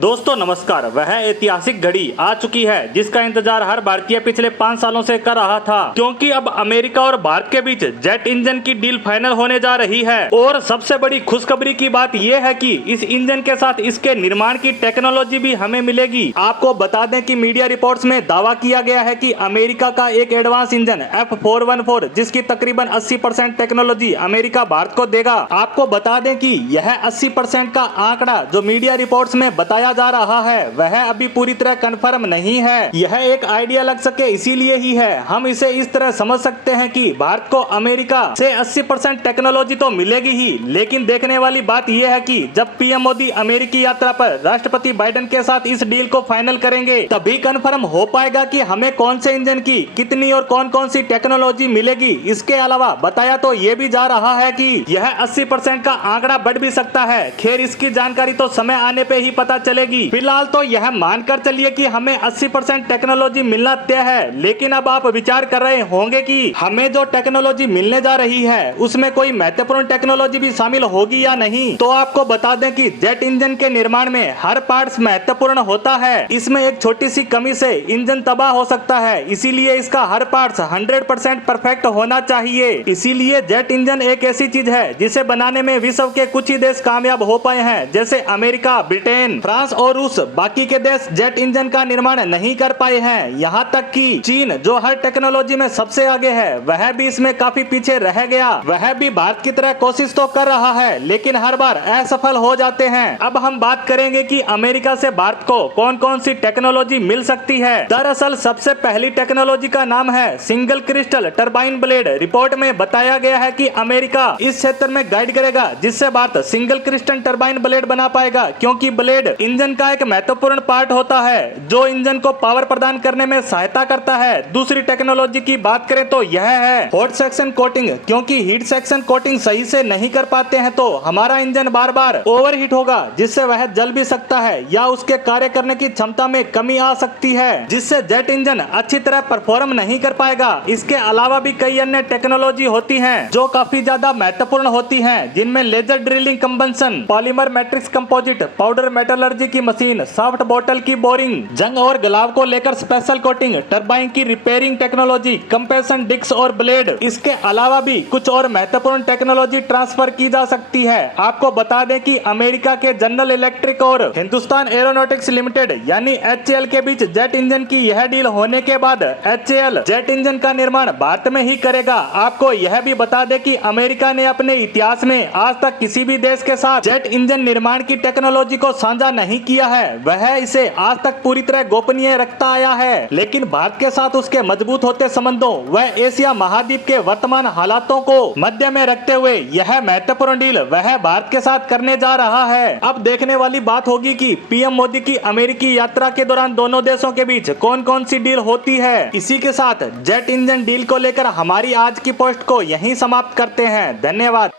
दोस्तों नमस्कार। वह ऐतिहासिक घड़ी आ चुकी है जिसका इंतजार हर भारतीय पिछले 5 सालों से कर रहा था, क्योंकि अब अमेरिका और भारत के बीच जेट इंजन की डील फाइनल होने जा रही है। और सबसे बड़ी खुशखबरी की बात यह है कि इस इंजन के साथ इसके निर्माण की टेक्नोलॉजी भी हमें मिलेगी। आपको बता दें कि मीडिया रिपोर्ट्स में दावा किया गया है कि अमेरिका का एक एडवांस इंजन F414 जिसकी तकरीबन 80% टेक्नोलॉजी अमेरिका भारत को देगा। आपको बता दें कि यह 80% का आंकड़ा जो मीडिया रिपोर्ट्स में बताया जा रहा है वह अभी पूरी तरह कंफर्म नहीं है। यह एक आइडिया लग सके इसीलिए ही है। हम इसे इस तरह समझ सकते हैं कि भारत को अमेरिका से 80% टेक्नोलॉजी तो मिलेगी ही, लेकिन देखने वाली बात यह है कि जब पीएम मोदी अमेरिकी यात्रा पर राष्ट्रपति बाइडेन के साथ इस डील को फाइनल करेंगे तभी कंफर्म हो पाएगा कि हमें कौन से इंजन की कितनी और कौन कौन सी टेक्नोलॉजी मिलेगी। इसके अलावा बताया तो ये भी जा रहा है कि यह 80% का आंकड़ा बढ़ भी सकता है। खैर इसकी जानकारी तो समय आने पे ही पता चलेगी। फिलहाल तो यह मानकर चलिए कि हमें 80% टेक्नोलॉजी मिलना तय है, लेकिन अब आप विचार कर रहे होंगे कि हमें जो टेक्नोलॉजी मिलने जा रही है उसमें कोई महत्वपूर्ण टेक्नोलॉजी भी शामिल होगी या नहीं। तो आपको बता दें कि जेट इंजन के निर्माण में हर पार्ट्स महत्वपूर्ण होता है। इसमें एक छोटी सी कमी से इंजन तबाह हो सकता है, इसीलिए इसका हर पार्ट्स 100% परफेक्ट होना चाहिए। इसीलिए जेट इंजन एक ऐसी चीज है जिसे बनाने में विश्व के कुछ ही देश कामयाब हो पाए हैं, जैसे अमेरिका, ब्रिटेन, फ्रांस और रूस। बाकी के देश जेट इंजन का निर्माण नहीं कर पाए हैं। यहाँ तक कि चीन जो हर टेक्नोलॉजी में सबसे आगे है वह भी इसमें काफी पीछे रह गया। वह भी भारत की तरह कोशिश तो कर रहा है लेकिन हर बार असफल हो जाते हैं। अब हम बात करेंगे कि अमेरिका से भारत को कौन कौन सी टेक्नोलॉजी मिल सकती है। दरअसल सबसे पहली टेक्नोलॉजी का नाम है single crystal turbine blade. Report में बताया गया है कि अमेरिका इस क्षेत्र में गाइड करेगा जिससे Bharat single crystal turbine blade बना पाएगा, क्योंकि ब्लेड इंजन का एक महत्वपूर्ण पार्ट होता है जो इंजन को पावर प्रदान करने में सहायता करता है। दूसरी टेक्नोलॉजी की बात करें तो यह है हॉट सेक्शन कोटिंग, क्योंकि हीट सेक्शन कोटिंग सही से नहीं कर पाते हैं तो हमारा इंजन बार बार ओवरहीट होगा, जिससे वह जल भी सकता है या उसके कार्य करने की क्षमता में कमी आ सकती है, जिससे जेट इंजन अच्छी तरह परफॉर्म नहीं कर पाएगा। इसके अलावा भी कई अन्य टेक्नोलॉजी होती है जो काफी ज्यादा महत्वपूर्ण होती है, जिनमें laser drilling combustion, polymer matrix composite, powder metallurgy की मशीन, सॉफ्ट बॉटल की बोरिंग, जंग और गलाव को लेकर स्पेशल कोटिंग, टरबाइन की रिपेयरिंग टेक्नोलॉजी, कंप्रेशन डिस्क और ब्लेड। इसके अलावा भी कुछ और महत्वपूर्ण टेक्नोलॉजी ट्रांसफर की जा सकती है। आपको बता दें कि अमेरिका के जनरल इलेक्ट्रिक और हिंदुस्तान एरोनॉटिक्स लिमिटेड यानी HAL के बीच जेट इंजन की यह डील होने के बाद HAL जेट इंजन का निर्माण भारत में ही करेगा। आपको यह भी बता दें कि अमेरिका ने अपने इतिहास में आज तक किसी भी देश के साथ जेट इंजन निर्माण की टेक्नोलॉजी को साझा नहीं किया है। वह इसे आज तक पूरी तरह गोपनीय रखता आया है, लेकिन भारत के साथ उसके मजबूत होते संबंधों व एशिया महाद्वीप के वर्तमान हालातों को मध्य में रखते हुए यह महत्वपूर्ण डील वह भारत के साथ करने जा रहा है। अब देखने वाली बात होगी कि पीएम मोदी की अमेरिकी यात्रा के दौरान दोनों देशों के बीच कौन कौन सी डील होती है। इसी के साथ जेट इंजन डील को लेकर हमारी आज की पोस्ट को यहीं समाप्त करते हैं। धन्यवाद।